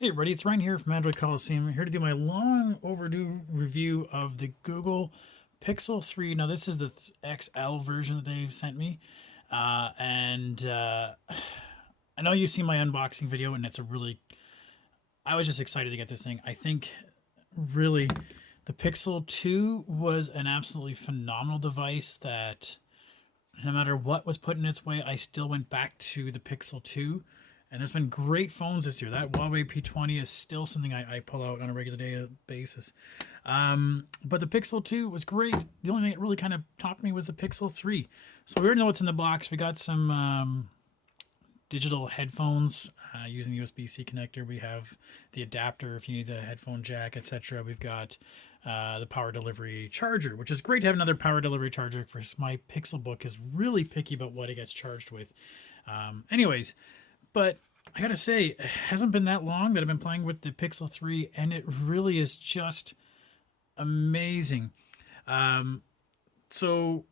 Hey everybody, it's Ryan here from Android Coliseum. I'm here to do my long overdue review of the Google Pixel 3. Now this is the XL version that they've sent me. And I know you've seen my unboxing video and I was just excited to get this thing. I think really the Pixel 2 was an absolutely phenomenal device that no matter what was put in its way, I still went back to the Pixel 2. And there's been great phones this year. That Huawei P20 is still something I pull out on a regular day basis. But the Pixel 2 was great. The only thing that really kind of topped me was the Pixel 3. So we already know what's in the box. We got some digital headphones using USB-C connector. We have the adapter if you need the headphone jack, etc. We've got the power delivery charger, which is great to have another power delivery charger because my Pixel book is really picky about what it gets charged with. Anyways, but I gotta say, it hasn't been that long that I've been playing with the Pixel 3, and it really is just amazing. So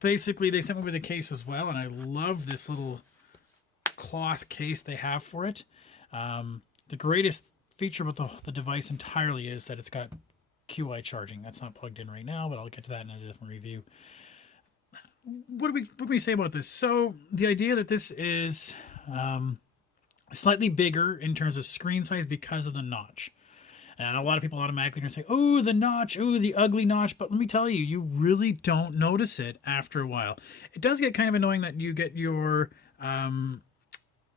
basically, they sent me with a case as well, and I love this little cloth case they have for it. The greatest feature about the device entirely is that it's got QI charging. That's not plugged in right now, but I'll get to that in a different review. What do we say about this? So the idea that this is slightly bigger in terms of screen size because of the notch. And a lot of people automatically are going to say, oh, the notch, oh, the ugly notch. But let me tell you, you really don't notice it after a while. It does get kind of annoying that you get your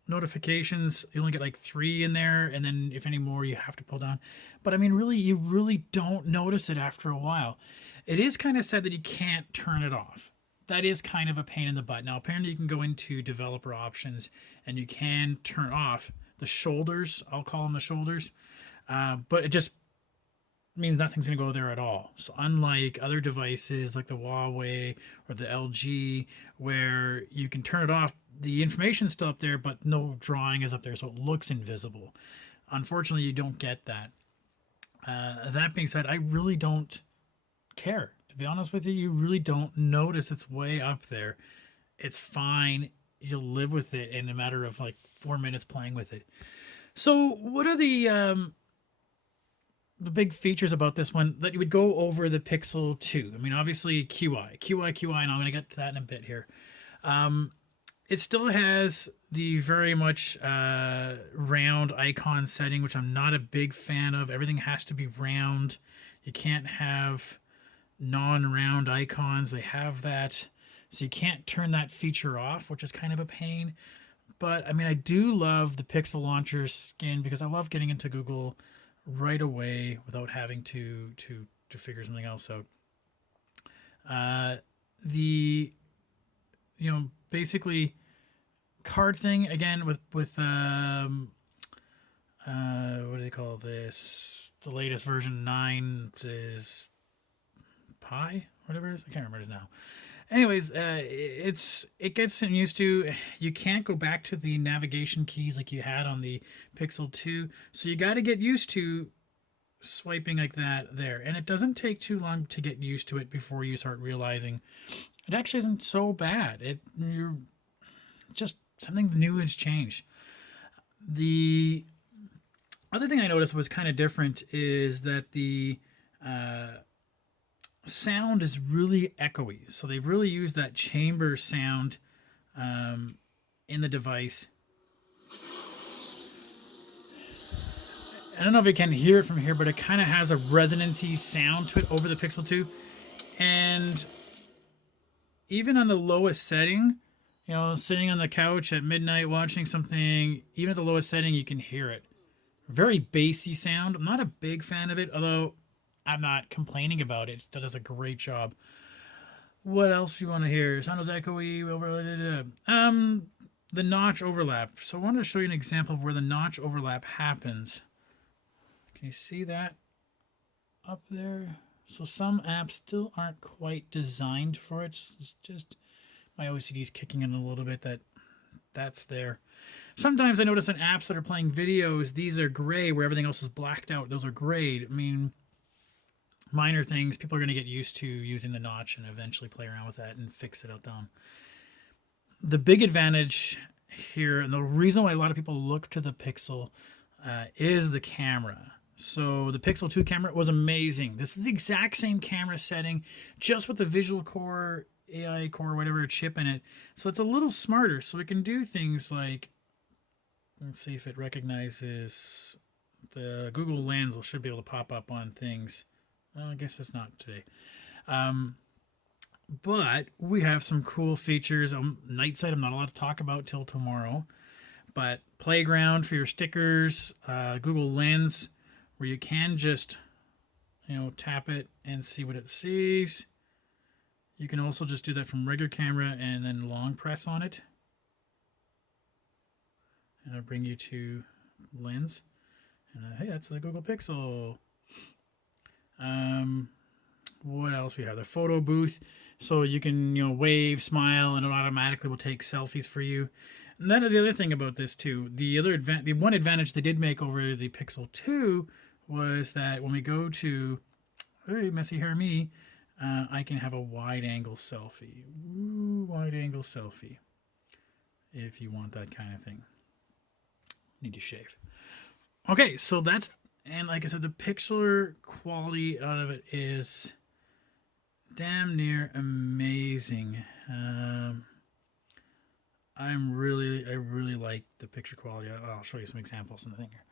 notifications. You only get like 3 in there. And then if any more, you have to pull down. But I mean, really, you really don't notice it after a while. It is kind of sad that you can't turn it off. That is kind of a pain in the butt. Now, apparently you can go into developer options and you can turn off the shoulders. I'll call them the shoulders. But it just means nothing's going to go there at all. So unlike other devices like the Huawei or the LG, where you can turn it off, the information's still up there, but no drawing is up there, so it looks invisible. Unfortunately, you don't get that. That being said, I really don't care. To be honest with you, you really don't notice it's way up there. It's fine. You'll live with it in a matter of like 4 minutes playing with it. So, what are the big features about this one that you would go over the Pixel 2? I mean, obviously QI, and I'm going to get to that in a bit here. It still has the very much round icon setting, which I'm not a big fan of. Everything has to be round. You can't have non-round icons. They have that, so you can't turn that feature off, which is kind of a pain. But I mean, I do love the Pixel Launcher skin because I love getting into Google right away without having to figure something else out. The basically card thing again with what do they call this? The latest version 9 is Pi, whatever it is. I can't remember it now. Anyways, it gets used to. You can't go back to the navigation keys like you had on the Pixel 2, so you got to get used to swiping like that there. And it doesn't take too long to get used to it before you start realizing it actually isn't so bad. You're just something new has changed. The other thing I noticed was kind of different is that the sound is really echoey. So they've really used that chamber sound in the device. I don't know if you can hear it from here, but it kind of has a resonancy sound to it over the Pixel 2. And even on the lowest setting, sitting on the couch at midnight watching something, even at the lowest setting, you can hear it. Very bassy sound. I'm not a big fan of it, although I'm not complaining about it. That does a great job. What else do you want to hear? Sound was echoey. The notch overlap. So I wanted to show you an example of where the notch overlap happens. Can you see that up there? So some apps still aren't quite designed for it. It's just my OCD is kicking in a little bit that's there. Sometimes I notice in apps that are playing videos, these are gray where everything else is blacked out. Those are gray. I mean, minor things. People are going to get used to using the notch and eventually play around with that and fix it out down. The big advantage here, and the reason why a lot of people look to the Pixel is the camera. So the Pixel 2 camera was amazing. This is the exact same camera setting, just with the visual core, AI core, whatever chip in it. So it's a little smarter. So it can do things like, let's see if it recognizes the Google Lens. Should be able to pop up on things. Well, I guess it's not today. But we have some cool features. Night sight I'm not allowed to talk about till tomorrow. But playground for your stickers, Google Lens, where you can just, tap it and see what it sees. You can also just do that from regular camera and then long press on it. And it'll bring you to Lens. And hey, that's the Google Pixel. What else we have? The photo booth. So you can, wave, smile, and it automatically will take selfies for you. And that is the other thing about this too. The one advantage they did make over the Pixel 2 was that when we go to, hey, messy hair me, I can have a wide angle selfie. Ooh, wide angle selfie. If you want that kind of thing. Need to shave. Okay, so that's, and like I said, the pixel quality out of it is damn near amazing. I really like the picture quality. I'll show you some examples in the thing here.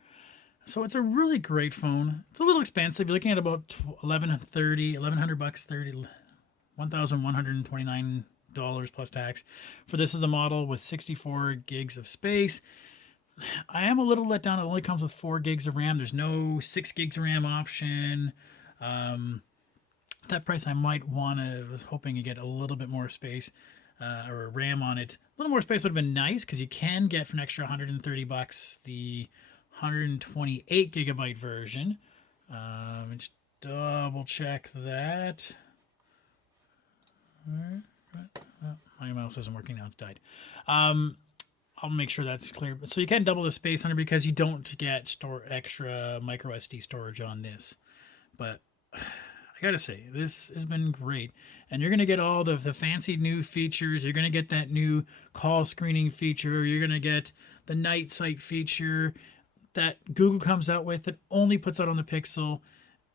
So it's a really great phone. It's a little expensive. You're looking at about $1,100, $1,129 plus tax. For this is the model with 64 gigs of space. I am a little let down. It only comes with 4 gigs of RAM. There's no 6 gigs of RAM option. That price I might want to, was hoping to get a little bit more space or RAM on it. A little more space would have been nice because you can get for an extra $130 the 128 gigabyte version. Just double check that. My mouse isn't working now, it's died. I'll make sure that's clear. So you can double the space under because you don't get extra micro SD storage on this. But I gotta say, this has been great. And you're gonna get all the fancy new features. You're gonna get that new call screening feature. You're gonna get the night sight feature that Google comes out with that only puts out on the Pixel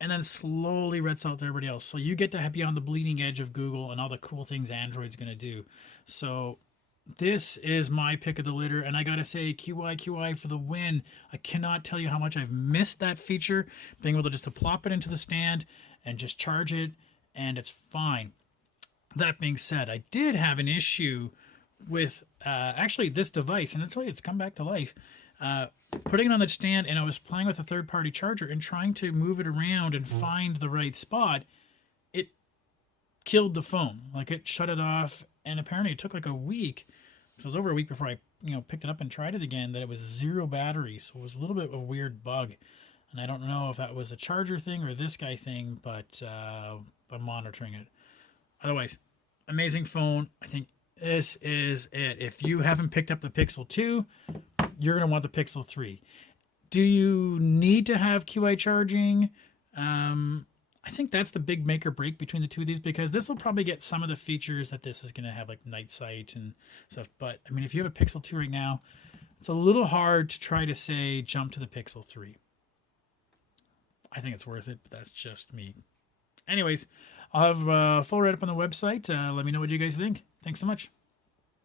and then slowly rets out to everybody else. So you get to be on the bleeding edge of Google and all the cool things Android's gonna do. So this is my pick of the litter, and I gotta say, QI for the win. I cannot tell you how much I've missed that feature, being able to just plop it into the stand and just charge it, and it's fine. That being said, I did have an issue with actually this device, and it's come back to life. Putting it on the stand, and I was playing with a third-party charger and trying to move it around and find the right spot. It killed the phone. Like, it shut it off, and apparently it took like a week. So it was over a week before I picked it up and tried it again, that it was 0 battery. So it was a little bit of a weird bug. And I don't know if that was a charger thing or this guy thing, but I'm monitoring it. Otherwise, amazing phone. I think this is it. If you haven't picked up the Pixel 2, you're going to want the Pixel 3. Do you need to have QI charging? I think that's the big make or break between the two of these, because this will probably get some of the features that this is going to have, like night sight and stuff. But I mean, if you have a Pixel 2 right now, it's a little hard to try to say jump to the Pixel 3. I think it's worth it, but that's just me. Anyways, I'll have a full write-up on the website. Let me know what you guys think. Thanks so much.